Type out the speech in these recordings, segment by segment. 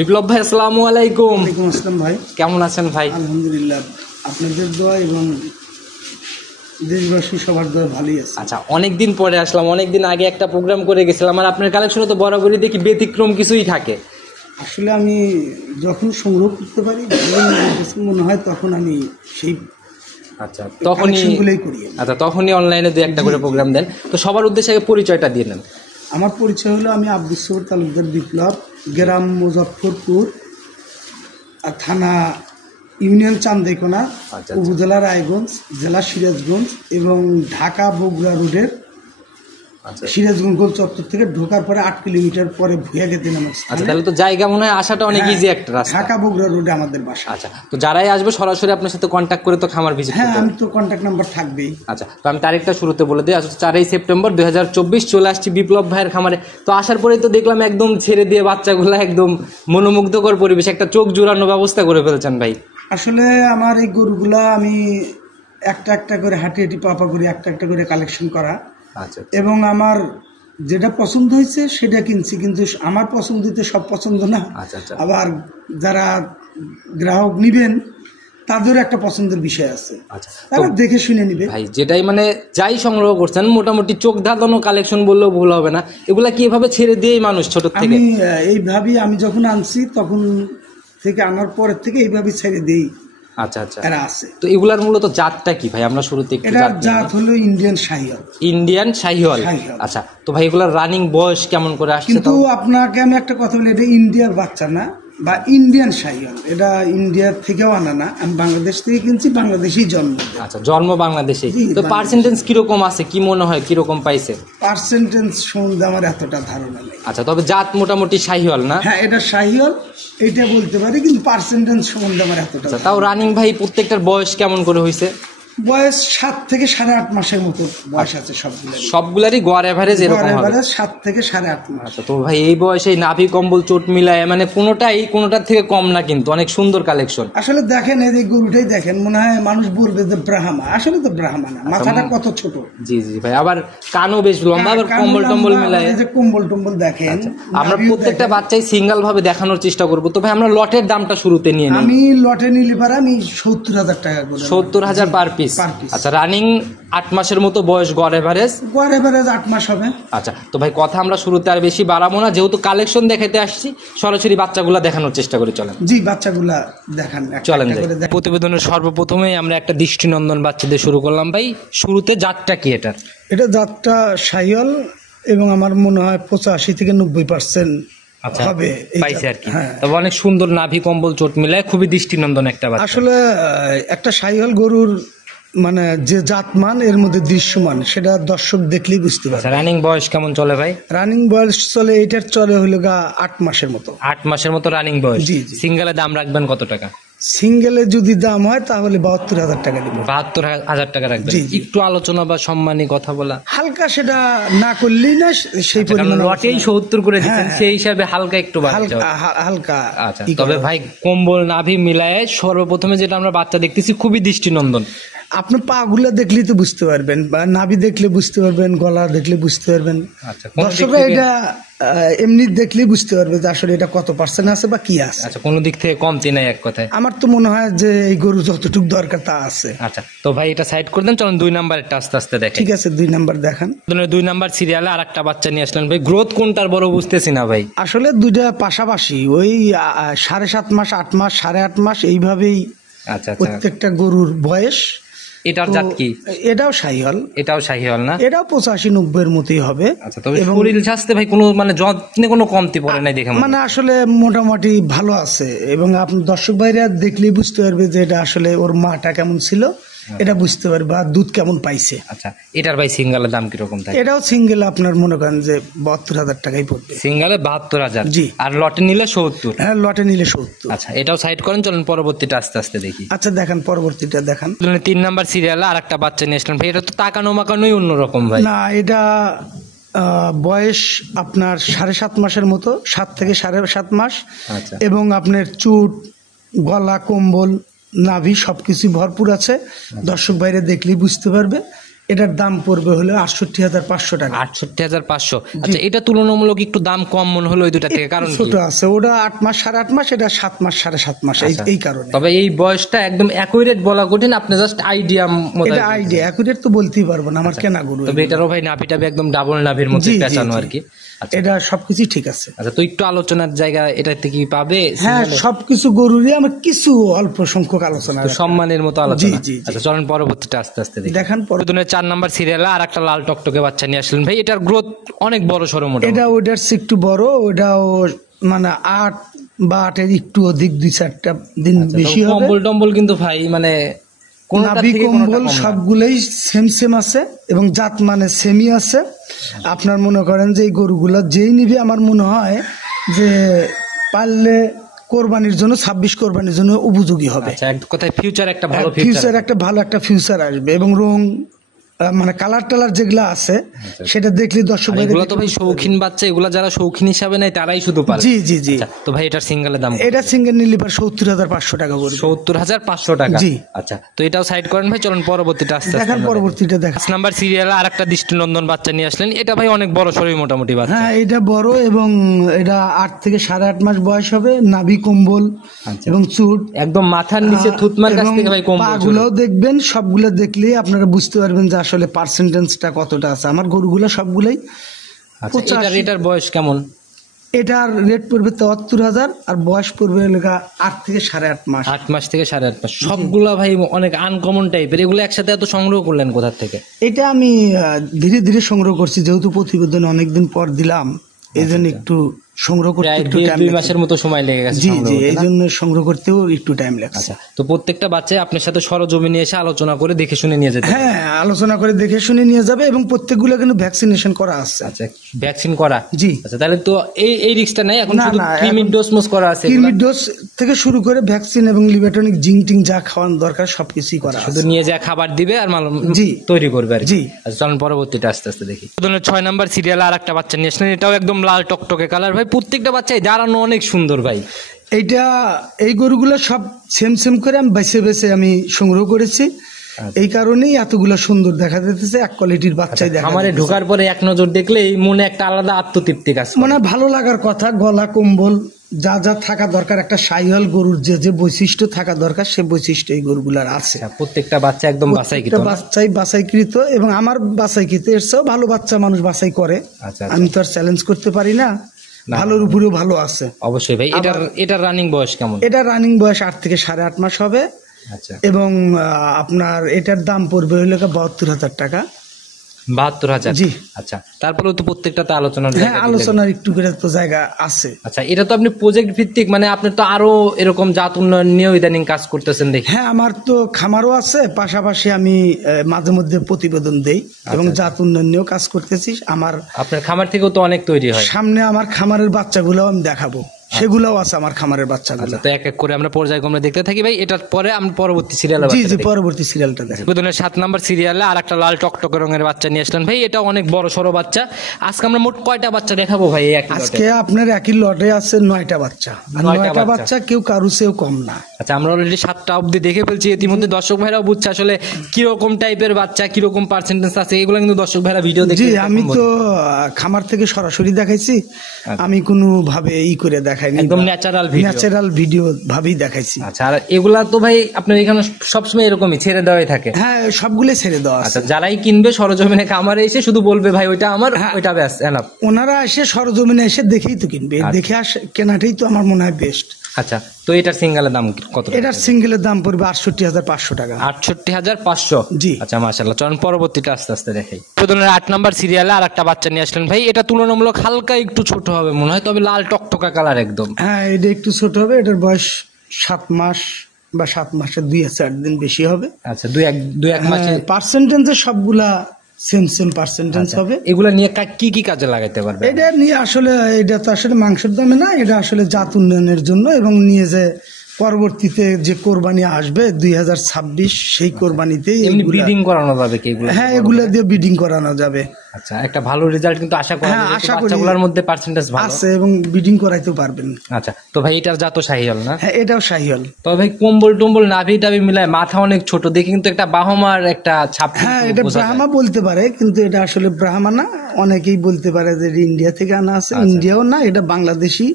বিপ্লব ভাই, আসসালামু আলাইকুম। ওয়ালাইকুম আসসালাম ভাই, কেমন আছেন ভাই? আলহামদুলিল্লাহ, আপনাদের দোয়া এবং দেশবাসী সবার দোয়া ভালোই আছে। আচ্ছা, অনেকদিন পরে আসলাম। অনেকদিন আগে একটা প্রোগ্রাম করে গেছিলাম, আর আপনার কালেকশনে তো বরাবরই দেখি ব্যতিক্রম কিছুই থাকে। আসলে আমি যখন সংগ্রহ করতে পারি মনে হয় তখন আমি সেই আচ্ছা তখনই অনলাইনে দু একটা করে প্রোগ্রাম দেন। তো সবার উদ্দেশ্যে আগে পরিচয়টা দিয়ে নেন। আমার পরিচয় হলো, আমি আব্দুস সবুর তালুকদার বিপ্লব, গ্রাম মুজফ্ফরপুর, আর থানা ইউনিয়ন চান্দেকোনা, উপজেলা রায়গঞ্জ, জেলা সিরাজগঞ্জ এবং ঢাকা বগুড়া রোডের সিরাজগঞ্জ গোল চত্বর থেকে ঢোকার পরে 8 কিলোমিটার পরে ভুয়া গেতে নামে। আচ্ছা, তাহলে তো জায়গা মনে হয় আসাটা অনেক ইজি একটা রাস্তা। ঢাকা বগুড়া রোডে আমাদের বাসা। আচ্ছা, তো যারাই আসবে সরাসরি আপনার সাথে কন্ট্যাক্ট করে তো খামার ভিজিট করতে হবে। হ্যাঁ, আমি তো কন্ট্যাক্ট নাম্বার থাকবেই। আচ্ছা, তো আমি তারিখটা শুরুতে বলে দিই। আচ্ছা, 4 সেপ্টেম্বর 2024 চলে আসছি বিপ্লব ভাইয়ের খামারে। তো আসার পরেই তো দেখলাম একদম ছেড়ে দিয়ে বাচ্চাগুলো একদম মনোমুগ্ধকর পরিবেশ, একটা চোখ জুড়ানো ব্যবস্থা করে ফেলছেন ভাই। আসলে আমার এই গরুগুলা আমি একটা একটা করে হাঁটি পাপা করে একটা করে কালেকশন করা। আচ্ছা, এবং আমার যেটা পছন্দ হয়েছে সেটা কিনছি, কিন্তু আমার পছন্দিত সব পছন্দ না। আচ্ছা, আবার যারা গ্রাহক নিবেন তাদেরও একটা পছন্দের বিষয় আছে, তারা দেখে শুনে নিবে। ভাই, যেটাই মানে যাই সংগ্রহ করছেন মোটামুটি চোখ ধাঁধানো কালেকশন বললেও ভুল হবে না। এগুলা কি এভাবে ছেড়ে দিয়েই মানুষ ছোট থেকে? এইভাবেই আমি যখন আনছি তখন থেকে আনার পরের থেকে এইভাবে ছেড়ে দিই। আচ্ছা, এরা আছে। তো এগুলার মূলত জাতটা কি ভাই? আমরা শুরুতে একটু জাত হলো ইন্ডিয়ান শাহিওয়াল। ইন্ডিয়ান শাহিওয়াল। আচ্ছা, তো ভাই এগুলার রানিং বয়স কেমন করে আসছে? কিন্তু আপনাকে আমি একটা কথা বলি, এটা ইন্ডিয়ার বাচ্চা না বা ইন্ডিয়ান শাহিওয়াল, এটা ইন্ডিয়ার থেকেও আনা না, আমি বাংলাদেশ থেকে কিনছি, বাংলাদেশেই জন্ম। আচ্ছা, জন্ম বাংলাদেশে। তো পার্সেন্টেজ কিরকম আছে, কি মনে হয় কিরকম পাইছে? পার্সেন্টেজ সম্বন্ধে আমার এতটা ধারণা নেই। আচ্ছা, তবে জাত মোটামুটি শাহিওয়াল না? হ্যাঁ, এটা শাহিওয়াল, এটা বলতে পারি, কিন্তু পার্সেন্টেজ সম্বন্ধে আমার এতটা। তাও রানিং ভাই প্রত্যেকটার বয়স কেমন করে হয়েছে? বয়স 7 থেকে 8.5 মাসের মতো বয়স আছে সবগুলারই গড় এভারেজ এরকম হবে, 7 থেকে 8.5 মাস। আচ্ছা, তো ভাই এই বয়সে নাভি কম্বল চোট মিলায় মানে কোনোটার থেকে কম না, কিন্তু অনেক সুন্দর কালেকশন। আসলে দেখেন, এই গরুটাই দেখেন, মনে হয় মানুষ বলবে যে ব্রাহ্মা, আসলে তো ব্রাহ্মা না, মাথাটা কত ছোট। জি ভাই, আবার কানও বেশ লম্বা, আবার কম্বল টম্বল মিলায়, যে কম্বল টম্বল দেখেন। আমরা প্রত্যেকটা বাচ্চাই সিঙ্গেল ভাবে দেখানোর চেষ্টা করবো। তো ভাই আমরা লটের দামটা শুরুতে নিয়ে নিই। আমি লটে নিলে পারে আমি 70,000 টাকা করে। 70,000 পার পিস। আচ্ছা, রানিং 8 মাসের মতো বয়স, গড় এভারেজ 8 মাস হবে। আচ্ছা, তো ভাই কথা আমরা শুরুতে আর বেশি বাড়াবো না, যেহেতু কালেকশন দেখাতে আসছি, সরাসরি বাচ্চাগুলা দেখানোর চেষ্টা করি। চলেন। জি, বাচ্চাগুলা দেখান, চলেন। প্রতিবেদনের সর্বপ্রথমেই আমরা একটা দৃষ্টিনন্দন বাচ্চা দিয়ে শুরু করলাম। ভাই শুরুতে জাতটা কি এটার? এটা জাতটা শাহিওয়াল, এবং আমার মনে হয় 85 থেকে 90% হবে পাইছে আর কি। তবে অনেক সুন্দর নাভি কম্বল চোট মিলায় খুবই দৃষ্টিনন্দন একটা বাচ্চা। আসলে একটা শাহিওয়াল গরুর মানে যে জাতমান এর মধ্যে দৃশ্যমান, সেটা দর্শক দেখলেই বুঝতে পারে। রানিং বয়স কেমন চলে ভাই? রানিং বয়স চলে, এটার চলে হলো 8 মাসের মতো। 8 মাসের মতো রানিং বয়স। জি। সিঙ্গেলে দাম রাখবেন কত টাকা? সিঙ্গেলে যদি দাম হয় তাহলে 72,000 টাকা দিব। 72,000 টাকা রাখবেন। একটু আলোচনা বা সম্মানী কথা বলা হালকা, সেটা না করলেই না সেই পরিমাণ। লটেই 70 করে দিচ্ছেন, সেই হিসাবে হালকা একটু হালকা। আচ্ছা, তবে ভাই কম্বল নাভি মিলায় সর্বপ্রথমে যেটা আমরা বাচ্চা দেখতেছি খুবই দৃষ্টিনন্দন। আপনি পা গুলা দেখলেই তো বুঝতে পারবেন, বা নাভি দেখলে বুঝতে পারবেন, গলা দেখলে বুঝতে পারবেন। দর্শকরা এটা এমনি দেখলেই বুঝতে পারবে যে আসলে এটা কত পার্সেন্ট আছে বা কি আছে। আচ্ছা, কোনো দিক থেকে কমতি নাই এক কথায়। আমার তো মনে হয় যে এই গরু যতটুকু দরকার তা আছে। আচ্ছা, তো ভাই এটা সাইড করে দেন, চলুন 2 নাম্বারটা আস্তে আস্তে দেখেন। ঠিক আছে, 2 নাম্বার দেখান। 2 নাম্বার সিরিয়ালে আর একটা বাচ্চা নিয়ে আসলেন ভাই। গ্রোথ কোনটার বড় বুঝতেছি না ভাই। আসলে দুইটা পাশাপাশি, ওই 7.5 মাস, 8 মাস, 8.5 মাস এইভাবেই। আচ্ছা, প্রত্যেকটা গরুর বয়স। এটার জাত কি? এটাও শাহিওয়াল। এটাও শাহিওয়াল না? এটাও 85-90 এর মতোই হবে। আচ্ছা, তবে শরীর স্বাস্থ্যে ভাই কোনো মানে যত্নে কোনো কমতি পড়ে নাই দেখে, মানে আসলে মোটামুটি ভালো আছে, এবং আপনি দর্শক ভাইরা দেখলেই বুঝতে পারবে যে এটা আসলে ওর মাটা কেমন ছিল, এটা বুঝতে পারবে, আর দুধ কেমন পাইছে। আচ্ছা, এটার ভাই সিঙ্গেলের দাম কিরকম থাকে? এটাও সিঙ্গেল আপনার মনে করেন যে 72,000 টাকাই পড়বে। সিঙ্গেলে 72,000? জি। আর লটে নিলে 70? হ্যাঁ, লটে নিলে 70। আচ্ছা, এটাও সাইড করেন, চলেন পরবর্তীটা আস্তে আস্তে দেখি। আচ্ছা, দেখান, পরবর্তীটা দেখান। 3 নাম্বার সিরিয়ালে আর একটা বাচ্চা নিয়ে আসলেন ভাই। এটা তো তাকানো মাকানোই অন্যরকম ভাই। না, এটা বয়স আপনার 7.5 মাসের মতো, 7 থেকে 7.5 মাস। আচ্ছা, এবং আপনার চুট, গলা, কম্বল, নাভি সবকিছু ভরপুর আছে। দর্শক বাইরে দেখলেই বুঝতে পারবে। এটার দাম পড়বে হলো 68,500 টাকা। 68,500। আচ্ছা, এটা তুলনামূলক একটু দাম কম মনে হলো ওই দুটা থেকে, কারণ কি? ছোট আছে, ওটা 8 মাস 8.5 মাস, এটা 7 মাস 7.5 মাস, এই কারণে। তবে এই বয়সটা একদম অ্যাকুরেট বলা কঠিন, আপনি জাস্ট আইডিয়া মতো। এটা আইডিয়া, অ্যাকুরেট তো বলতেই পারবো না, আমার কেনা গরু। তবে এটারও ভাই নাভিটাবে একদম ডাবল নাভির মধ্যে পেঁচানো আর কি। এটা সবকিছু ঠিক আছে। আচ্ছা, তো একটু আলোচনার জায়গা এটাতে কি পাবে? হ্যাঁ, সবকিছু গরুরই আমার কিছু অল্প সংখ্যক আলোচনা, সম্মানের মতো আলোচনা। আচ্ছা, চলেন পরবর্তীটা আস্তে আস্তে দেখান। প্রতিদিনের 4 নাম্বার সিরিয়ালে আর একটা লাল টকটকে বাচ্চা নিয়ে আসলেন ভাই, এটার গ্রোথ অনেক বড় সড়ো মোটা। এটা ওটার চেয়ে একটু বড়, ওটাও মানে 8 বা 8-এর একটু অধিক, 2-4টা দিন বেশি হবে। কম্বল টম্বল কিন্তু ভাই মানে নাভি কম্বল সবগুলোই সেম সেম আছে এবং জাত মানে সেমই আছে। আপনার মনে করেন যে এই গরুগুলো যেই নিবে, আমার মনে হয় যে পারলে কোরবানির জন্য, 26 কোরবানির জন্য উপযোগী হবে। আচ্ছা, এক কথায় ফিউচার একটা ভালো ফিউচার আসবে এবং রং মানে কালার টালার যেগুলা আছে সেটা দেখলে দর্শক ভাই, এগুলো তো ভাই শৌখিন বাচ্চা, এগুলা যারা শৌখিন হিসাবে নেয় তারাই শুধু পারে। জি জি জি। তো ভাই এটার সিঙ্গেলের দাম? এটা সিঙ্গেল নিলে 70,500 টাকা পড়বে। 70,500 টাকা। জি। আচ্ছা, তো এটাও সাইড করেন ভাই, চলুন পরবর্তীটা আস্তে আস্তে দেখেন। পরবর্তীটা দেখেন। 5 নাম্বার সিরিয়ালে আরেকটা দৃষ্টিনন্দন বাচ্চা নিয়ে আসলেন, এটা ভাই অনেক বড় সরই মোটামুটি বাচ্চা। হ্যাঁ, এটা বড় এবং এটা 8 থেকে 8.5 মাস বয়স হবে। নাভি কম্বল এবং চুট একদম মাথার নিচে থুতমার কাছ থেকে ভাই কম্বল। পাগুলোও দেখবেন, সবগুলো দেখলেই আপনারা বুঝতে পারবেন যে আসলে পার্সেন্টেজটা কতটা আছে। আমার গরুগুলো সবগুলাই। আচ্ছা, এটার বয়স কেমন? এটার রেট পড়বে 73,000 আর বয়স পড়বে 8 থেকে 8.5 মাস। 8 মাস থেকে 8.5 মাস। সবগুলা ভাই অনেক আনকমন টাইপের, এগুলো একসাথে এত সংগ্রহ করলেন কোথা থেকে? এটা আমি ধীরে ধীরে সংগ্রহ করছি, যেহেতু প্রতিবেদন অনেকদিন পর দিলাম, এই জন্য একটু সংগ্রহ করতে একটু 2 মাসের মতো সময় লেগে গেছে। জি জি, এই জন্য সংগ্রহ করতেও একটু টাইম লাগছে। আচ্ছা, তো প্রত্যেকটা বাচ্চা আপনার সাথে সরজমিনে এসে আলোচনা করে দেখে শুনে নিয়ে যেতে? হ্যাঁ, আলোচনা করে দেখে শুনে নিয়ে যাবে এবং প্রত্যেকগুলো কিন্তু ভ্যাকসিনেশন করা আছে। আচ্ছা, ভ্যাকসিন করা? জি। আচ্ছা, তাহলে তো এই রিস্কটা নাই এখন, শুধু ক্রিমির ডোজ মোজ করা আছে। ক্রিমির ডোজ থেকে শুরু করে ভ্যাকসিন এবং লিভারটনিক জিংটিং যা খাওয়ানো দরকার সবকিছুই করা আছে। শুধু নিয়ে যা খাবার দিবে আর মাল তৈরি করবে আর। জি। আচ্ছা, চলুন পরবর্তীটা আস্তে আস্তে দেখি। 6 নাম্বার সিরিয়ালে আর একটা বাচ্চা নিয়ে আসলেন, এটাও একদম লাল টকটকে কালার ভাই, প্রত্যেকটা বাচ্চাই দাঁড়ানো অনেক সুন্দর ভাই। এই গরুগুলো সব সেম সেম করে আমি বেছে বেছে আমি সংগ্রহ করেছি, এই কারণেই এতগুলো সুন্দর দেখা যাচ্ছে। এক কোয়ালিটির বাচ্চাই দেখা আমারে ঢোকার পরে এক নজর দেখলেই মনে একটা আলাদা আত্মতৃপ্তি কাজ করে। মানে ভালো লাগার কথা। গলা কম্বল যা যা থাকা দরকার, একটা সাইহল গরুর যে যে বৈশিষ্ট্য থাকা দরকার সে বৈশিষ্ট্য এই গরুগুলার আছে। প্রত্যেকটা বাচ্চা একদম বাছাইকৃত, বাছাইকৃত এবং আমার বাছাইকৃত। এর চেয়েও ভালো বাচ্চা মানুষ বাছাই করে। আমি তো আর চ্যালেঞ্জ করতে পারি না, ভালোর উপরেও ভালো আছে অবশ্যই ভাই। এটার রানিং বয়স কেমন? এটা রানিং বয়স 8 থেকে 8.5 মাস হবে। আচ্ছা, এবং আপনার এটার দাম পড়বে হলো 72,000 টাকা। 72,000? জি। আচ্ছা, তারপরেও তো প্রত্যেকটা আলোচনার আলোচনার একটু করে তো জায়গা আছে। আচ্ছা, এটা তো আপনি প্রজেক্ট ভিত্তিক, মানে আপনি তো আরো এরকম জাত উন্নয়ন নিয়ে ইদানিং কাজ করতেছেন দেখি। হ্যাঁ, আমার তো খামারও আছে, পাশাপাশি আমি মাঝে মধ্যে প্রতিবেদন দেই এবং জাত উন্নয়ন নিয়েও কাজ করতেছি। আপনার খামার থেকেও তো অনেক তৈরি হয়। সামনে আমার খামারের বাচ্চাগুলো আমি দেখাবো, সেগুলোও আছে আমার খামারের বাচ্চাগুলো। তো এক এক করে আমরা পর্যায়ক্রমে দেখতে থাকি ভাই। এটার পরে আমরা পরবর্তী সিরিয়াল। জি জি, পরবর্তী সিরিয়ালটা দেখেন। 7 নাম্বার সিরিয়ালে আর একটা লাল টকটকে রঙের বাচ্চা নিয়ে আসলেন ভাই, এটা অনেক বড় সড়ো বাচ্চা। আজকে আমরা মোট কয়টা বাচ্চা দেখাবো ভাই? আজকে আপনার একই লটে আছে 9টা বাচ্চা। 9টা বাচ্চা কেউ কারুসেও কম না। আচ্ছা, আমরা অলরেডি 7টা অবধি দেখে ফেলছি। ইতিমধ্যে দর্শক ভাইরাও বুঝছে আসলে কিরকম টাইপের বাচ্চা, কিরকম পার্সেন্টেজ আছে, এগুলো কিন্তু দর্শক ভাইরা ভিডিও দেখে। জি, আমি তো খামার থেকে সরাসরি দেখাইছি, আমি কোনো ভাবে করে দেখাইনি, একদম ন্যাচারাল ভিডিও ভাবেই দেখাইছি। আচ্ছা, আর এগুলা তো ভাই আপনার এখানে সবসময় এরকমই ছেড়ে দেওয়াই থাকে? হ্যাঁ, সবগুলো ছেড়ে দেওয়া আছে। আচ্ছা, যারাই কিনবে সরজমিনে খামারে এসে শুধু বলবে ভাই ওইটা আমার, ওইটা ব্যাস এনাফ। ওনারা এসে সরজমিনে এসে দেখেই তো কিনবে, দেখে কেনাটাই তো আমার মনে হয় বেস্ট। আচ্ছা, তো এটার সিঙ্গেলের দাম কত? এটার সিঙ্গেলের দাম পড়বে 68,500 টাকা। 68,500? জি। আচ্ছা, মাশাআল্লাহ। চলুন পরবর্তীটা আস্তে আস্তে দেখাই। প্রথমে 8 নাম্বার সিরিয়ালে আর একটা বাচ্চা নিয়ে আসলেন ভাই, এটা তুলনামূলক হালকা একটু ছোট হবে মনে হয়, তবে লাল টকটকা কালার একদম। হ্যাঁ, এটা একটু ছোট হবে। এটার বয়স 7 মাস বা 7 মাসের 2-4 দিন বেশি হবে। আচ্ছা, 2-1 মাসে পার্সেন্টেজে সবগুলা সেম পার্সেন্টেজ হবে। এগুলা নিয়ে কি কাজে লাগাইতে পারবে? এটা নিয়ে আসলে এটা তো আসলে মাংসের দামে না, এটা আসলে জাত উন্নয়নের জন্য এবং নিয়ে যে পরবর্তীতে যে কোরবানি আসবে 2026 সেই কোরবানিতে এমনি ব্রিডিং করানো যাবে কি এগুলো? হ্যাঁ, এগুলো দিয়ে ব্রিডিং করানো যাবে। আচ্ছা, একটা ভালো রেজাল্ট কিন্তু আশা করা হ্যাঁ, যায়, আশা করি। বাচ্চাগুলোর মধ্যে পার্সেন্টেজ ভালো আছে এবং ব্রিডিং করাইতেও পারবেন। আচ্ছা, তো ভাই এটার জাত শাহিওয়াল না? হ্যাঁ, এটাও শাহিওয়াল। তবে ভাই কম্বল টম্বল নাভি টাভি মিলায় মাথা অনেক ছোট দেখে কিন্তু একটা বাহমার একটা ছাপ কিন্তু হ্যাঁ, এটা বোঝা যায়। ব্রাহ্মা বলতে পারে, কিন্তু এটা আসলে ব্রাহ্মা না। অনেকেই বলতে পারে যে এটা ইন্ডিয়া থেকে আনা আছে। আচ্ছা। ইন্ডিয়াও না, এটা বাংলাদেশি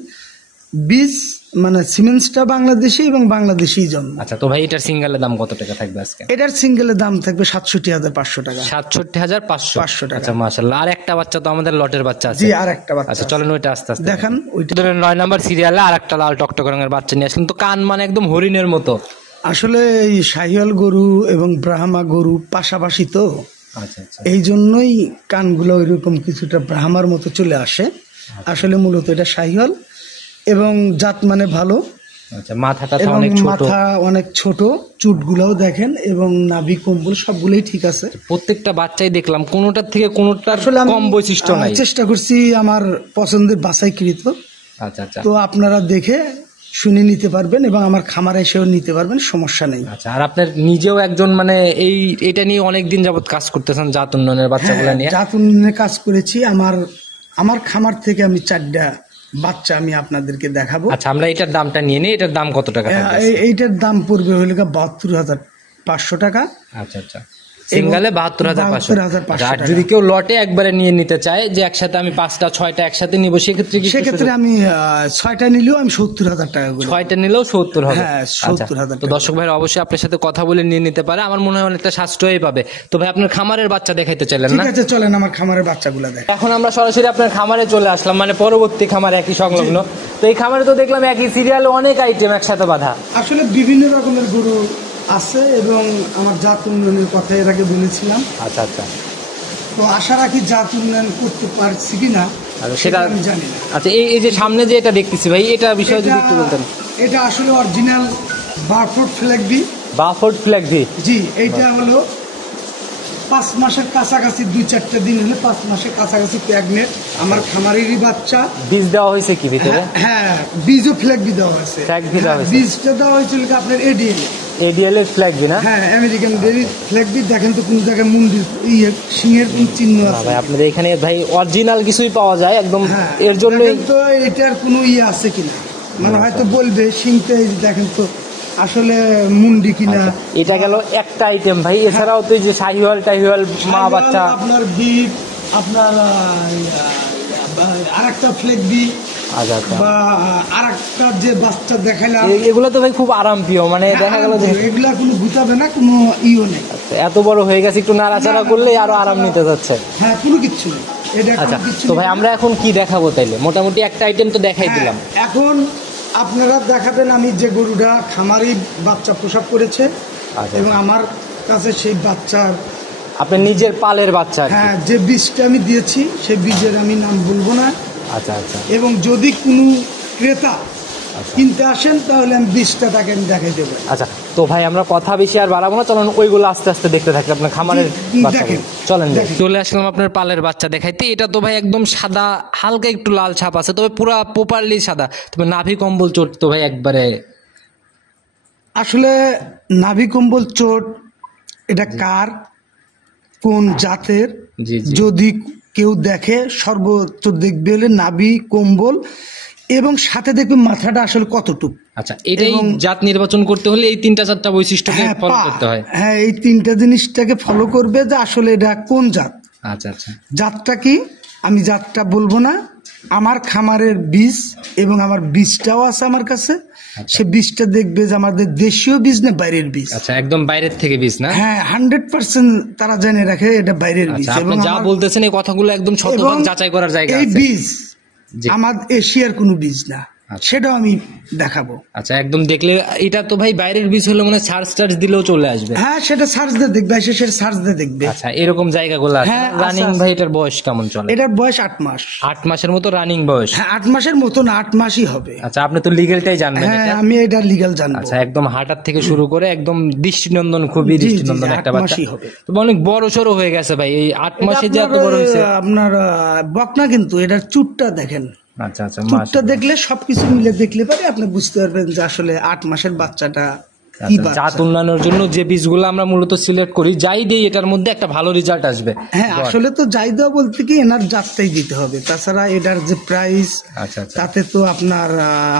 বীজ, মানে সিমেন্সটা বাংলাদেশি এবং বাংলাদেশি জন্ম। আচ্ছা, তো ভাই এটার সিঙ্গেলের দাম কত টাকা থাকবে আজকে? এটার সিঙ্গেলের দাম থাকবে 67,500 টাকা। 67,500 500 টাকা। আচ্ছা, মাশাআল্লাহ। আর একটা বাচ্চা তো আমাদের লটের বাচ্চা আছে। জি, আর একটা বাচ্চা আচ্ছা, আছে। চলেন ওইটা আস্তে আস্তে দেখান ওইটা। 9 নাম্বার সিরিয়ালে আর একটা লাল টকটক রঙের বাচ্চা নিয়ে আসলেন, তো কান মানে একদম হরিণের মতো। আসলে এই শাহিওয়াল গরু এবং ব্রাহ্মা গরু পাশাপাশি তো, আচ্ছা আচ্ছা এই জন্যই কানগুলো ওইরকম কিছুটা ব্রাহ্মার মতো চলে আসে। আসলে মূলত এটা শাহিওয়াল এবং জাত মানে ভালো, আচ্ছা, মাথাটা তো এবং অনেক ছোট। মাথা অনেক ছোট, চুটগুলাও দেখেন, এবং নাভি কম্বল সবগুলোই ঠিক আছে। প্রত্যেকটা বাচ্চাই দেখলাম কোনোটার থেকে কোনোটার আসলে আমি কম বৈশিষ্ট্য নাই। চেষ্টা করছি আমার পছন্দের বাছাইকৃত, আচ্ছা আচ্ছা তো আপনারা দেখে শুনে নিতে পারবেন এবং আমার খামারে এসেও নিতে পারবেন, সমস্যা নেই। আচ্ছা। আর আপনার নিজেও একজন মানে এটা নিয়ে অনেক দিন যাবত কাজ করতেছেন, জাত উন্নয়নের বাচ্চাগুলো নিয়ে। জাত উন্নয়নে কাজ করেছি। আমার খামার থেকে আমি 4টা বাচ্চা আমি আপনাদেরকে দেখাবো। আচ্ছা, আমরা এটার দামটা নিয়ে নিই। এটার দাম কত টাকা থাকবে? এইটার দাম পড়বে হলো 72,500 টাকা। আচ্ছা আচ্ছা, সিঙ্গালে 72,500। 72,500 আর যদি কেউ লটে একবারে নিয়ে নিতে চায় যে একসাথে আমি 5টা 6টা একসাথে নিব, সেক্ষেত্রে কি? সেক্ষেত্রে আমি 6টা নিলেও আমি 70,000 টাকা করে। 6টা নিলেও 70 হবে। হ্যাঁ, আচ্ছা, 70,000 তো দর্শক ভাই অবশ্যই আপনার সাথে কথা বলে নিয়ে নিতে পারে। আমার মনে হয় অনেকটা সাশ্রয়ই পাবে। তো ভাই আপনার খামারের বাচ্চা দেখাইতে চাইলেন ঠিক না? আছে, চলেন আমার খামারের বাচ্চাগুলা দেখ। এখন আমরা সরাসরি আপনার খামারে চলে আসলাম, মানে পরবর্তী খামার একই সংলগ্ন। তো এই খামারে তো দেখলাম একই সিরিয়ালে অনেক আইটেম একসাথে বাঁধা। আসলে বিভিন্ন রকমের গরু আছে এবং আমার জাত উন্নয়নের কথা এর আগে বলেছিলাম। আচ্ছা আচ্ছা তো আশা রাখি জাত উন্নয়ন করতে পারছি কিনা আচ্ছা, সেটা সেটা আমি জানি না। আচ্ছা, এই যে সামনে যে এটা দেখতেছি ভাই, এটা বিষয়ে যদি একটু বলতেন। এটা আসলে অরিজিনাল বারফোর্ড ফ্ল্যাগবি। বাফোর্ড ফ্ল্যাগ জি। জি, এইটা হলো 5 মাসের কাছাকাছি, 2-4টা দিন হলে 5 মাসের কাছাকাছি প্রেগনেন্ট। আমার খামারেরই বাচ্চা। বীজ দেওয়া হয়েছে কি ভিতরে? হ্যাঁ, বীজও ফ্ল্যাগবি দেওয়া হয়েছে। ফ্ল্যাগবি দেওয়া হয়েছে। বীজটা দেওয়া হয়েছিল কি আপনার এডিএল। এডিএল এর ফ্ল্যাগ বি না? হ্যাঁ, আমেরিকান ডেরি ফ্ল্যাগবি। দেখেন তো কোন জায়গায় মুন্ডির সিংহের কোন চিহ্ন না আছে? ভাই, আপনাদের এখানে ভাই অরিজিনাল কিছুই পাওয়া যায় একদম। হ্যাঁ, এর জন্য দেখেন তো এটার কোনো আছে কিনা, মানে হয়তো বলবে সিংটা, এই যে দেখেন তো আসলে মুন্ডি কিনা। এটা গেল একটা আইটেম ভাই। এছাড়াও তো এই যে শাহিওয়াল টাহিওয়াল মা বাচ্চা, আপনার বিপ, আপনার আরেকটা ফ্লেগবি আচ্ছা আচ্ছা, বা আরেকটা যে বাচ্চা দেখাইলাম, এগুলো তো ভাই খুব আরাম প্রিয়, মানে দেখা গেল যে এগুলা কোনো গুতাবে না, কোনো ইও নেই। এত বড় হয়ে গেছে, একটু নাড়াচাড়া করলে আরো আরাম নিতে যাচ্ছে। হ্যাঁ, কোনো কিচ্ছু নেই। এটা আচ্ছা, কোনো কিচ্ছু তো নেই। ভাই আমরা এখন কি দেখাবো তাইলে? মোটামুটি একটা আইটেম তো দেখাই হ্যাঁ, দিলাম। এখন আপনারা দেখাবেন আমি যে গরুটা খামারি বাচ্চা প্রসব করেছে আচ্ছা, এবং আমার কাছে সেই বাচ্চার, আপনার নিজের পালের বাচ্চা আর কি। হ্যাঁ, যে বীজটা আমি দিয়েছি সেই বীজের আমি নাম বলবো না। আচ্ছা আচ্ছা এবং যদি কোনো ক্রেতা আচ্ছা কিনতে আসেন তাহলে আমি বীজটা তাকে আমি দেখাই দেবো। আচ্ছা, তো ভাই আমরা কথা বেশি আর বাড়াবো না, চলেন ওইগুলো আস্তে আস্তে দেখতে থাকি আপনার খামারের জি, বাচ্চাগুলো। দেখেন, চলেন যাই। দেখেন। চলে আসলাম আপনার পালের বাচ্চা দেখাইতে। এটা তো ভাই একদম সাদা, হালকা একটু লাল ছাপ আছে, তবে পুরা প্রপারলি সাদা। তবে নাভি কম্বল চোট তো ভাই একবারে। আসলে নাভি কম্বল চোট এটা কার, কোন জাতের, জি জি যদি কেউ দেখে সর্বোচ্চ দেখবে হলে নাভি কম্বল এবং সাথে দেখবে মাথাটা আসলে কতটুক। আচ্ছা, এটাই এবং জাত নির্বাচন করতে হলে এই 3-4টা বৈশিষ্ট্যকে হ্যাঁ, ফলো করতে হয়। হ্যাঁ, এই 3টা জিনিসটাকে ফলো করবে যে আসলে এটা কোন জাত। আচ্ছা আচ্ছা জাতটা কি আমি জাতটা বলবো না, আমার খামারের বীজ এবং আমার বীজটাও আছে আমার কাছে। সে বীজটা দেখবে যে আমাদের দেশীয় বীজ না বাইরের বীজ। আচ্ছা, একদম বাইরের থেকে বীজ না? হ্যাঁ, 100% তারা জেনে রাখে এটা বাইরের বীজ। আচ্ছা, আপনি এবং যা আমার- বলতেছেন এই কথাগুলো একদম শতভাগ এবং যাচাই করার জায়গা এই আছে। বীজ জি। আমার এশিয়ার কোনো বীজ না, আচ্ছা। সেটাও আমি দেখাবো। আচ্ছা, একদম দেখলে এটা তো ভাই বাইরের বীজ হলে মানে সার্চ টার্চ দিলেও চলে আসবে। হ্যাঁ, সেটা সার্চ দিয়ে দেখবে, সেটা সার্চ দিয়ে দেখবে। আচ্ছা, এরকম জায়গাগুলো আছে। হ্যাঁ, রানিং আছে, আছে। ভাই এটার বয়স কেমন চলে? এটার বয়স 8 মাস। 8 মাসের মতো রানিং বয়স। হ্যাঁ, 8 মাসের মতো না, 8 মাসই হবে। আচ্ছা, আপনি তো লিগেলটাই জানবেন হ্যাঁ, এটা। আমি এটা লিগ্যাল জানবো। আচ্ছা, একদম হাঁটার থেকে শুরু করে একদম দৃষ্টিনন্দন, খুবই জি, জি, দৃষ্টিনন্দন 8 একটা বাচ্চা। মাসই হবে। তো অনেক বড় সড়ো হয়ে গেছে ভাই, এই 8 মাসে যে এত বড় হয়েছে। আপনার বকনা, কিন্তু এটার চুটটা দেখেন। আচ্ছা আচ্ছা, চোখটা দেখলে সবকিছু মিলে দেখলে পরে আপনি বুঝতে পারবেন যে আসলে 8 মাসের বাচ্চাটা কি বাচ্চা। জাত উন্নয়নের জন্য যে বীজগুলো আমরা মূলত সিলেক্ট করি, যাই দিই এটার মধ্যে একটা ভালো রেজাল্ট আসবে। হ্যাঁ, আসলে তো যাই দেওয়া বলতে কি এনার জাতটাই দিতে হবে, তাছাড়া এটার যে প্রাইস আচ্ছা আচ্ছা তাতে তো আপনার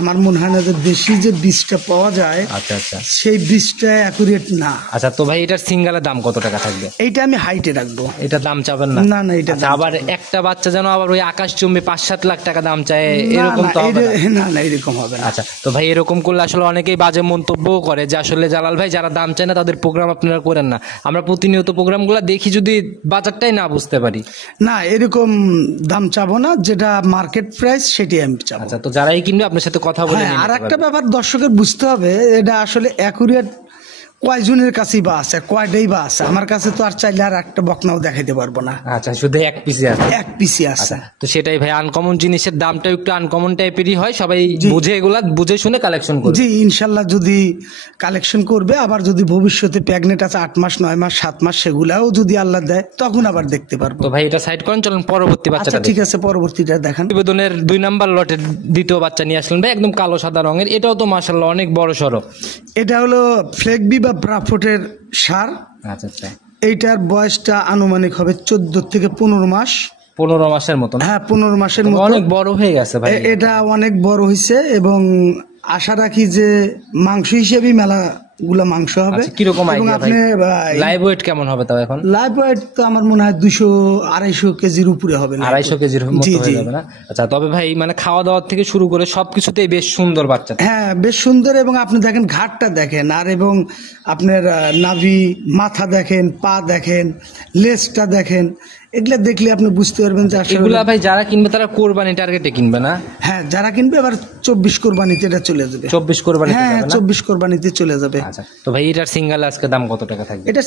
আমার মনে হয় না যে দেশি যে বীজটা পাওয়া যায় আচ্ছা আচ্ছা সেই বীজটা অ্যাকুরেট না। আচ্ছা, তো ভাই এটার সিঙ্গেলের দাম কত টাকা থাকবে? এইটা আমি হাইটে রাখবো। এটা দাম চাবেন না? না না, এটা আচ্ছা, আবার একটা বাচ্চা যেন আবার ওই আকাশচুম্বী 5-7 লাখ টাকা দাম চায়, না এরকম না, তো হবে না? না না, এরকম হবে না। আচ্ছা, তো ভাই এরকম করলে আসলে অনেকেই বাজে মন্তব্যও করে যে আসলে জালাল ভাই যারা দাম চায় না তাদের প্রোগ্রাম আপনারা করেন না। আমরা প্রতিনিয়ত প্রোগ্রামগুলো দেখি, যদি বাজারটাই না বুঝতে পারি। না, এরকম দাম চাবো না, যেটা মার্কেট প্রাইস সেটাই আমি চাবো। আচ্ছা, তো যারাই কিনবে আপনার সাথে কথা বলে হ্যাঁ, নিয়ে আর নিতে একটা পারবে। ব্যাপার দর্শকের বুঝতে হবে, এটা আসলে অ্যাকুরেট কয়জনের কাছেই বা আছে, কয়টাই বা আছে। আমার কাছে তো আর চাইলে আর একটা বকনাও দেখাইতে পারবো না, আচ্ছা, শুধু এক পিসে আছে। এক পিসি আছে। তো সেটাই ভাই, আনকমন জিনিসের দামটা একটু আনকমন টাইপেরই হয়, সবাই বুঝে এগুলা বুঝে শুনে কালেকশন করবে। জি, ইনশাল্লাহ যদি কালেকশন করবে, আবার যদি ভবিষ্যতে প্রেগনেন্ট আছে 8 মাস 9 মাস 7 মাস, সেগুলাও যদি আল্লাহ দেয় তখন আবার দেখতে পারবো। তো ভাই এটা সাইড করেন, চলুন পরবর্তী আচ্ছা বাচ্চাটা ঠিক দেখি। আছে, পরবর্তীটা দেখান। প্রতিবেদনের 2 নাম্বার লটের দ্বিতীয় বাচ্চা নিয়ে আসলেন ভাই, একদম কালো সাদা রঙের। এটাও তো মাশাআল্লাহ অনেক বড় সড়ো। এটা হলো ফ্লেগবি বা ব্রাফোটের সার। আচ্ছা আচ্ছা, এইটার বয়সটা আনুমানিক হবে 14 থেকে 15 মাস। 15 মাসের মতন। হ্যাঁ, 15 মাসের মতো। অনেক বড় হয়ে গেছে ভাই। এটা অনেক বড় হয়েছে এবং আশা রাখি যে মাংস হিসেবে মেলা গুলা মাংস হবে। আচ্ছা, কিরকম এবং আইডিয়া ভাই? আপনি লাইভ ওয়েট কেমন হবে তাও এখন? লাইভ ওয়েট তো আমার মনে হয় 200-250 কেজির উপরে হবে না। 250 কেজির মতো জি, জি। হয়ে যাবে না? আচ্ছা, তবে ভাই মানে খাওয়া দাওয়া থেকে শুরু করে সবকিছুতেই বেশ সুন্দর বাচ্চা। হ্যাঁ, বেশ সুন্দর। এবং আপনি দেখেন ঘাটটা দেখেন, আর এবং আপনার নাভি, মাথা দেখেন, পা দেখেন, লেজটা দেখেন, এগুলা দেখলে আপনি বুঝতে পারবেন যে আসলে এগুলা ভাই যারা কিনবে তারা কোরবানি টার্গেটে কিনবে না? হ্যাঁ, যারা কিনবে এবার 24 কোরবানিতে এটা চলে যাবে। 24 কোরবানি হ্যাঁ, 24 কোরবানিতে চলে যাবে। আচ্ছা, তো ভাই এটার সিঙ্গেল আজকে দাম কত টাকা থাকবে? এটা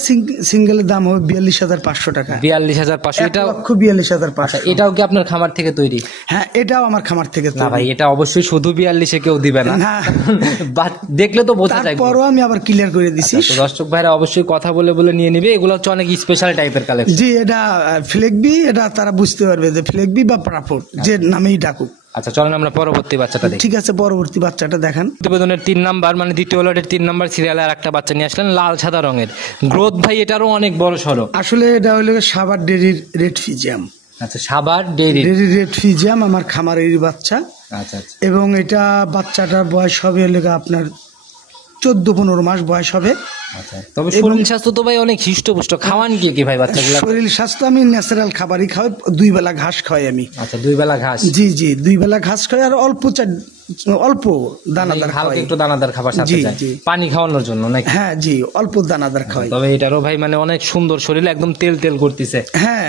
সিঙ্গেলের দাম হবে 42,500 টাকা। 42,500। এটা 1,42,500। আচ্ছা, এটাও কি আপনার খামার থেকে তৈরি? হ্যাঁ, এটাও আমার খামার থেকে না তৈরি। ভাই, এটা অবশ্যই শুধু 42-এ কেউ দিবে না। না। দেখলে তো বোঝা যায়। তারপরও আমি আবার ক্লিয়ার করে দিছি। তো দর্শক ভাইরা অবশ্যই কথা বলে বলে নিয়ে নিবে, এগুলো হচ্ছে অনেক স্পেশাল টাইপের কালেকশন। জি, এটা ফ্লেগবি, এটা তারা বুঝতে পারবে যে ফ্লেগবি বা প্রাফোর্ট যে নামেই ডাকুক। আচ্ছা, চলেন আমরা পরবর্তী বাচ্চাটা দেখি। ঠিক আছে, পরবর্তী বাচ্চাটা দেখান। প্রতিবেদনের 3 নাম্বার মানে দ্বিতীয় লটের 3 নাম্বার সিরিয়ালে আর একটা বাচ্চা নিয়ে আসলেন লাল সাদা রঙের। গ্রোথ ভাই এটারও অনেক বড় সড়ো। আসলে এটা হলো সাবার ডেরির রেড ফিজিয়াম। আচ্ছা, সাবার ডেইরি। ডেরির রেড ফিজিয়াম আমার খামারের বাচ্চা। আচ্ছা আচ্ছা এবং এটা বাচ্চাটার বয়স হবে হলো আপনার 14-15 মাস বয়স হবে। আচ্ছা, তবে শরীর স্বাস্থ্য তো ভাই অনেক হৃষ্টপুষ্ট। খাওয়ান কি ভাই বাচ্চাগুলো? শরীর স্বাস্থ্য আমি ন্যাচারাল খাবারই খাওয়াই, 2 বেলা ঘাস খাওয়াই আমি। আচ্ছা, 2 বেলা ঘাস। জি জি, 2 বেলা ঘাস খাওয়াই, আর অল্প দানাদার হালকা খাওয়াই। একটু দানাদার খাবার সাথে জি, যায়, জি। পানি খাওয়ানোর জন্য নাকি? হ্যাঁ জি, অল্প দানাদার খাওয়াই। তবে এটারও ভাই মানে অনেক সুন্দর শরীর, একদম তেল তেল করতেছে। হ্যাঁ,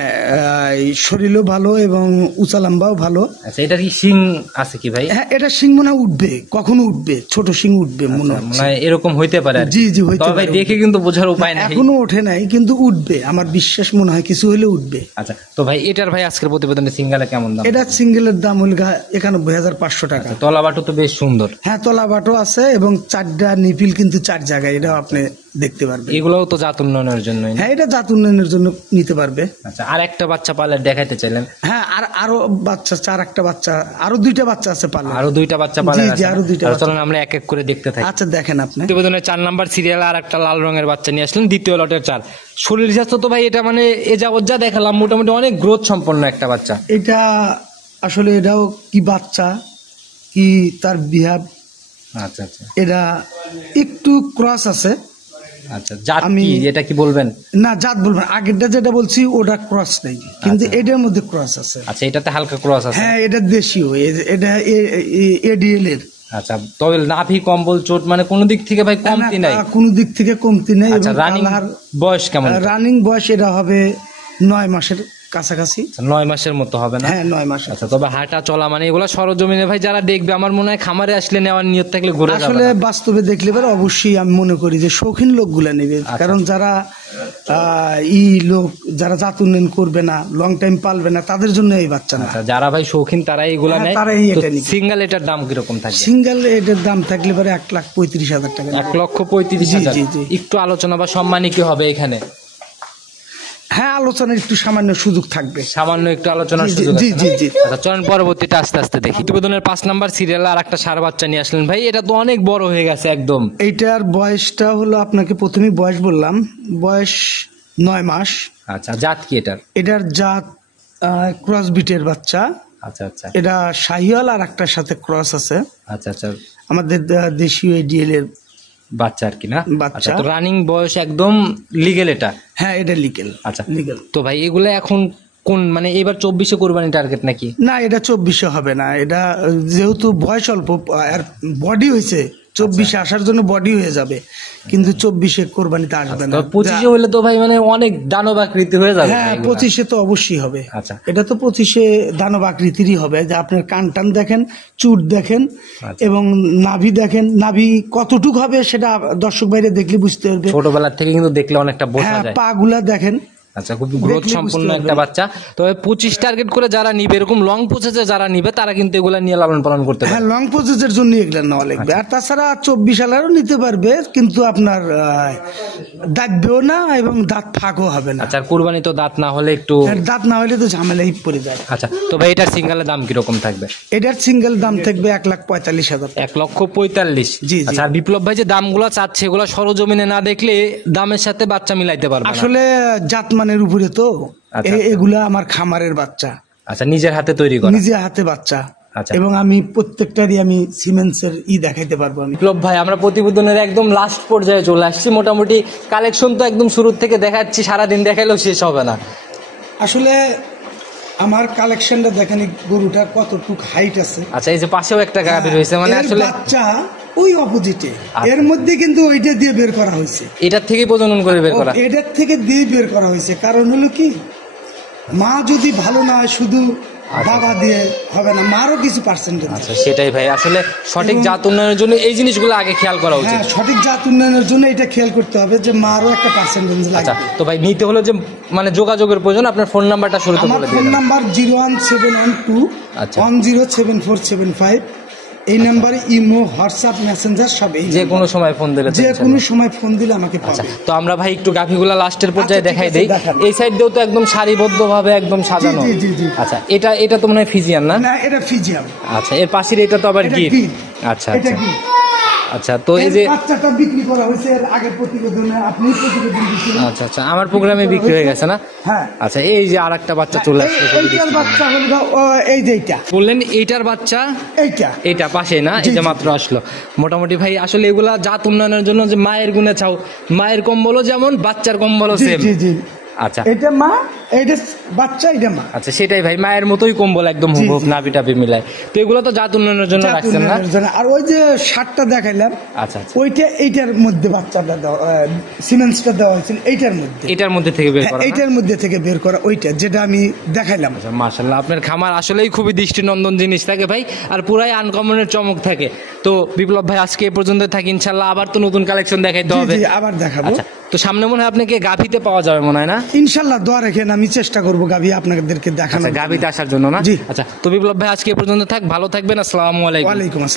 এই শরীরও ভালো এবং উঁচা লম্বাও ভালো। আচ্ছা, এটার কি শিং আছে কি ভাই? হ্যাঁ, এটা শিং মনে হয় উঠবে, কখনো উঠবে, ছোট শিং উঠবে মনে আচ্ছা, হচ্ছে। মনে হয় এরকম হইতে পারে আর কি। জি জি, হইতে তবে ভাই পারে। দেখে কিন্তু বোঝার উপায় নাই। এখনো ওঠে নাই, কিন্তু উঠবে, আমার বিশ্বাস মনে হয় কিছু হলে উঠবে। আচ্ছা, তো ভাই এটার ভাই আজকের প্রতিবেদনে সিঙ্গেলে কেমন দাম? এটা সিঙ্গেলের দাম হল 91,500 টাকা। তলা বাটু তো বেশ সুন্দর। হ্যাঁ, তলা বাটো আছে এবং 4টা নিপিল কিন্তু 4 জায়গায়, এটাও আপনি দেখতে পারবেন। এগুলোও তো জাত উন্নয়নের জন্যই। হ্যাঁ, এটা জাত উন্নয়নের জন্য নিতে পারবে। আচ্ছা, আর একটা বাচ্চা পালে দেখাইতে চাইলেন? হ্যাঁ, আর আরো বাচ্চা, 4-1টা বাচ্চা, আরো 2টা বাচ্চা আছে পালে। আরো 2টা বাচ্চা পালে জি, আছে? জি, আরো 2টা আচ্ছা, বাচ্চা। চলুন আমরা এক এক করে দেখতে থাকি। আচ্ছা, দেখেন আপনি। প্রতিবেদনের 4 নাম্বার সিরিয়াল আর একটা লাল রঙের বাচ্চা নিয়ে আসলেন, দ্বিতীয় লটের 4। শরীর স্বাস্থ্য তো ভাই এটা মানে এ যাবৎ যা দেখালাম মোটামুটি অনেক গ্রোথ সম্পন্ন একটা বাচ্চা। এটা আসলে এটাও কি বাচ্চা কি তার বিহাব, আচ্ছা আচ্ছা এটা একটু ক্রস আছে। আচ্ছা, জাত কি এটা কি বলবেন? না, জাত বলবেন, আগেরটা যেটা বলছি ওটা ক্রস নেই, কিন্তু এটার মধ্যে ক্রস আছে। আচ্ছা, এটাতে হালকা ক্রস আছে। হ্যাঁ, এটা দেশীয়, এটা এডিএল এর। আচ্ছা, তবে নাভি কম্বল চোট মানে কোনো দিক থেকে ভাই কমতি নাই? কোনো দিক থেকে কমতি নেই। আচ্ছা, রানিং বয়স কেমন? রানিং বয়স এটা হবে 9 মাসের কাছাকাছি। 9 মাসের মতো হবে না? হ্যাঁ, 9 মাস। আচ্ছা, তবে হাঁটা চলা মানে এগুলো সরজমিনে ভাই যারা দেখবে আমার মনে হয় খামারে আসলে নেওয়ার নিয়ত থাকলে ঘুরে যাবে আসলে না। বাস্তবে দেখলে পরে অবশ্যই আমি মনে করি যে শৌখিন লোকগুলা নেবে, কারণ যারা লোক যারা জাত উন্নয়ন করবে না, লং টাইম পালবে না, তাদের জন্য এই বাচ্চা না। আচ্ছা, যারা ভাই শৌখিন তারাই এগুলা হ্যাঁ, নেয়। তারাই এটা নিবে। সিঙ্গেল এটার দাম কিরকম থাকবে? সিঙ্গেল এটার দাম থাকলে পরে 1,35,000 টাকা। 1,35,000। জি, জি। একটু আলোচনা বা সম্মানী কি হবে এখানে? হ্যাঁ, আলোচনার একটু সামান্য সুযোগ থাকবে। সামান্য একটু আলোচনার জি, সুযোগ জি, আছে জি, না? জি। আচ্ছা চলেন পরবর্তীটা আস্তে আস্তে দেখি। প্রতিবেদনের 5 নাম্বার সিরিয়ালে আর একটা ষাঁড় বাচ্চা নিয়ে আসলেন ভাই, এটা তো অনেক বড় হয়ে গেছে একদম। এইটার বয়সটা হলো, আপনাকে প্রথমেই বয়স বললাম, বয়স 9 মাস। আচ্ছা জাত কি এটার? এটার জাত ক্রস বিটের বাচ্চা। আচ্ছা আচ্ছা এটা শাহিওয়াল আর একটার সাথে ক্রস আছে, আচ্ছা আচ্ছা আমাদের দেশীয় এডিএল এর বাচ্চা আর কি না? বাচ্চা। আচ্ছা তো রানিং বয়স একদম লিগেল এটা? হ্যাঁ, এটা লিগেল। আচ্ছা লিগেল। তো ভাই এগুলো এখন কোন মানে এবার 24-এ কোরবানি টার্গেট নাকি? না, এটা 24-এ হবে না। এটা যেহেতু বয়স অল্প আর বডি হয়েছে, 24-এ আসার জন্য বডি হয়ে যাবে, কিন্তু 24-এ কোরবানিতে আসবে না। 25-এ হলে তো ভাই মানে অনেক দানব আকৃতি হয়ে যাবে। হ্যাঁ, 25-এ তো অবশ্যই হবে। আচ্ছা এটা তো 25-এ দানব আকৃতিরই হবে, যে আপনার কান টান দেখেন, চুট দেখেন, আচ্ছা। এবং নাভি দেখেন। নাভি কতটুক হবে সেটা দর্শক বাইরে দেখলে বুঝতে পারবে। ছোটবেলা থেকে কিন্তু দেখলে অনেকটা বোঝা হ্যাঁ, যায়। পা গুলা দেখেন। আচ্ছা খুব গ্রোথ দেখলে সম্পন্ন বুঝতে একটা পারবেন। বাচ্চা। তবে 25 টার্গেট করে যারা নিবে, এরকম লং প্রসেসে যারা নিবে তারা কিন্তু এগুলা নিয়ে লালন পালন করতে পারে। হ্যাঁ, লং প্রসেসের জন্য এগুলা নেওয়া লাগবে। আর তাছাড়া 24 সালেরও নিতে পারবে, কিন্তু আপনার দাঁতবেও না এবং দাঁত ফাঁকও হবে না। আচ্ছা আর কুরবানি তো দাঁত না হলে একটু, আর দাঁত না হলে তো ঝামেলাই পড়ে যায়। আচ্ছা তো ভাই এটার সিঙ্গেলের দাম কিরকম থাকবে? এটার সিঙ্গেল দাম থাকবে 1,45,000। 1,45,000। জি, জি। আচ্ছা আর বিপ্লব ভাই যে দামগুলো চাচ্ছে এগুলো সরজমিনে না দেখলে দামের সাথে বাচ্চা মিলাইতে পারবে না। আসলে জাতমানের উপরে তো আচ্ছা, এগুলা আমার খামারের বাচ্চা, আচ্ছা নিজের হাতে তৈরি করা। নিজে হাতে বাচ্চা। আচ্ছা। এবং আমি প্রত্যেকটারই আমি সিমেন্সের দেখাইতে পারবো আমি। বিপ্লব ভাই আমরা প্রতিবেদনের একদম লাস্ট পর্যায়ে চলে আসছি। মোটামুটি কালেকশন তো একদম শুরু থেকে দেখাচ্ছি, সারাদিন দেখাইলেও শেষ হবে না। আসলে আমার কালেকশনটা দেখেন, এই গরুটা কতটুক হাইট আছে। আচ্ছা এই যে পাশেও একটা গাভী রয়েছে, মানে এর আসলে বাচ্চা ওই অপোজিটে, আচ্ছা। এর মধ্যে কিন্তু ওইটা দিয়ে বের করা হয়েছে। এটার থেকেই প্রজনন করে বের করা। এটার থেকে দিয়ে বের করা হয়েছে। কারণ হলো কি, মা যদি ভালো না হয় শুধু বাবা দিয়ে হবে না, মারও কিছু পার্সেন্টেজ। আচ্ছা সেটাই ভাই, আসলে সঠিক জাত উন্নয়নের জন্য এই জিনিসগুলো আগে খেয়াল করা উচিত। হ্যাঁ, সঠিক জাত উন্নয়নের জন্য এটা খেয়াল করতে হবে যে মারও একটা পার্সেন্টেজ আচ্ছা লাগবে। তো ভাই নিতে হলে যে মানে যোগাযোগের প্রয়োজন, আপনার ফোন নাম্বারটা শুরুতে আমার বলে ফোন দিন। নাম্বার 01712 আচ্ছা। 107475। এই নাম্বারে ইমো, হোয়াটসঅ্যাপ, মেসেঞ্জার সব এই যে কোনো সময় ফোন দিলে যে কোনো সময় ফোন দিলে আমাকে আচ্ছা পাবে। তো আমরা ভাই একটু গাভীগুলা লাস্টের পর্যায়ে আচ্ছা, ঠিক দেখাই আছে, দেই। দেখান। এই সাইড দিয়েও তো একদম সারিবদ্ধ ভাবে একদম সাজানো। জি, জি, জি। আচ্ছা এটা তো মনে হয় ফিজিয়ান না? না, এটা ফিজিয়াম। আচ্ছা এর পাশের এটা তো আবার এটা গির। গির। আচ্ছা এটা আচ্ছা গির। আচ্ছা তো এই এর যে বাচ্চাটা বিক্রি করা হয়েছে এর আগের প্রতিবেদনে, আপনি প্রতিবেদন দিয়েছিলেন। আচ্ছা আচ্ছা আমার প্রোগ্রামে বিক্রি হয়ে গেছে না? হ্যাঁ। আচ্ছা এই যে আর একটা বাচ্চা চলে আসছে, খুবই এইটার দৃষ্টি। বাচ্চা হলো এই যে এইটা, বললেন এইটার বাচ্চা এইটা। এটা পাশে না? জি, এই যে জি। মাত্র আসলো। মোটামুটি ভাই আসলে এগুলা জাত উন্নয়নের জন্য যে মায়ের গুণে চাও, মায়ের কম্বলও যেমন বাচ্চার কম্বলও জি, সেম। জি, জি। আচ্ছা এটা মা, এইটা বাচ্চা, এটা মা। আচ্ছা সেটাই ভাই, মায়ের মতোই কম্বল একদম জি, হুবহুব, জি। নাভি টাভি মিলায়। তো এগুলো তো জাত উন্নয়নের জন্য জাত রাখছেন না? উন্নয়নের জন্য। আর ওই যে শার্টটা দেখাইলাম, আচ্ছা আচ্ছা ওইটা এইটার মধ্যে বাচ্চাটা দেওয়া, সিমেন্সটা দেওয়া হয়েছিল এইটার মধ্যে। এটার মধ্যে থেকে বের হ্যাঁ, করা না? এইটার মধ্যে থেকে বের করা, ওইটা যেটা আমি দেখাইলাম। আচ্ছা মাশাআল্লাহ, আপনার খামার আসলেই খুবই দৃষ্টিনন্দন জিনিস থাকে ভাই, আর পুরাই আনকমনের চমক থাকে। তো বিপ্লব ভাই আজকে এ পর্যন্ত থাকি, ইনশাল্লাহ আবার তো নতুন কালেকশন দেখাইতে জি, হবে। জি, আবার দেখাবো। আচ্ছা তো সামনে মনে হয় আপনাকে গাভীতে পাওয়া যাবে মনে হয় না? ইনশাল্লাহ দোয়া রেখেন, আমি চেষ্টা করবো গাভী আপনাদেরকে দেখানো। আচ্ছা গাভীতে আসার জন্য না? জি। আচ্ছা তো বিপ্লব ভাই আজকে এ পর্যন্ত থাক, ভালো থাকবেন, আসসালামু আলাইকুম। ওয়ালাইকুম আসসালাম।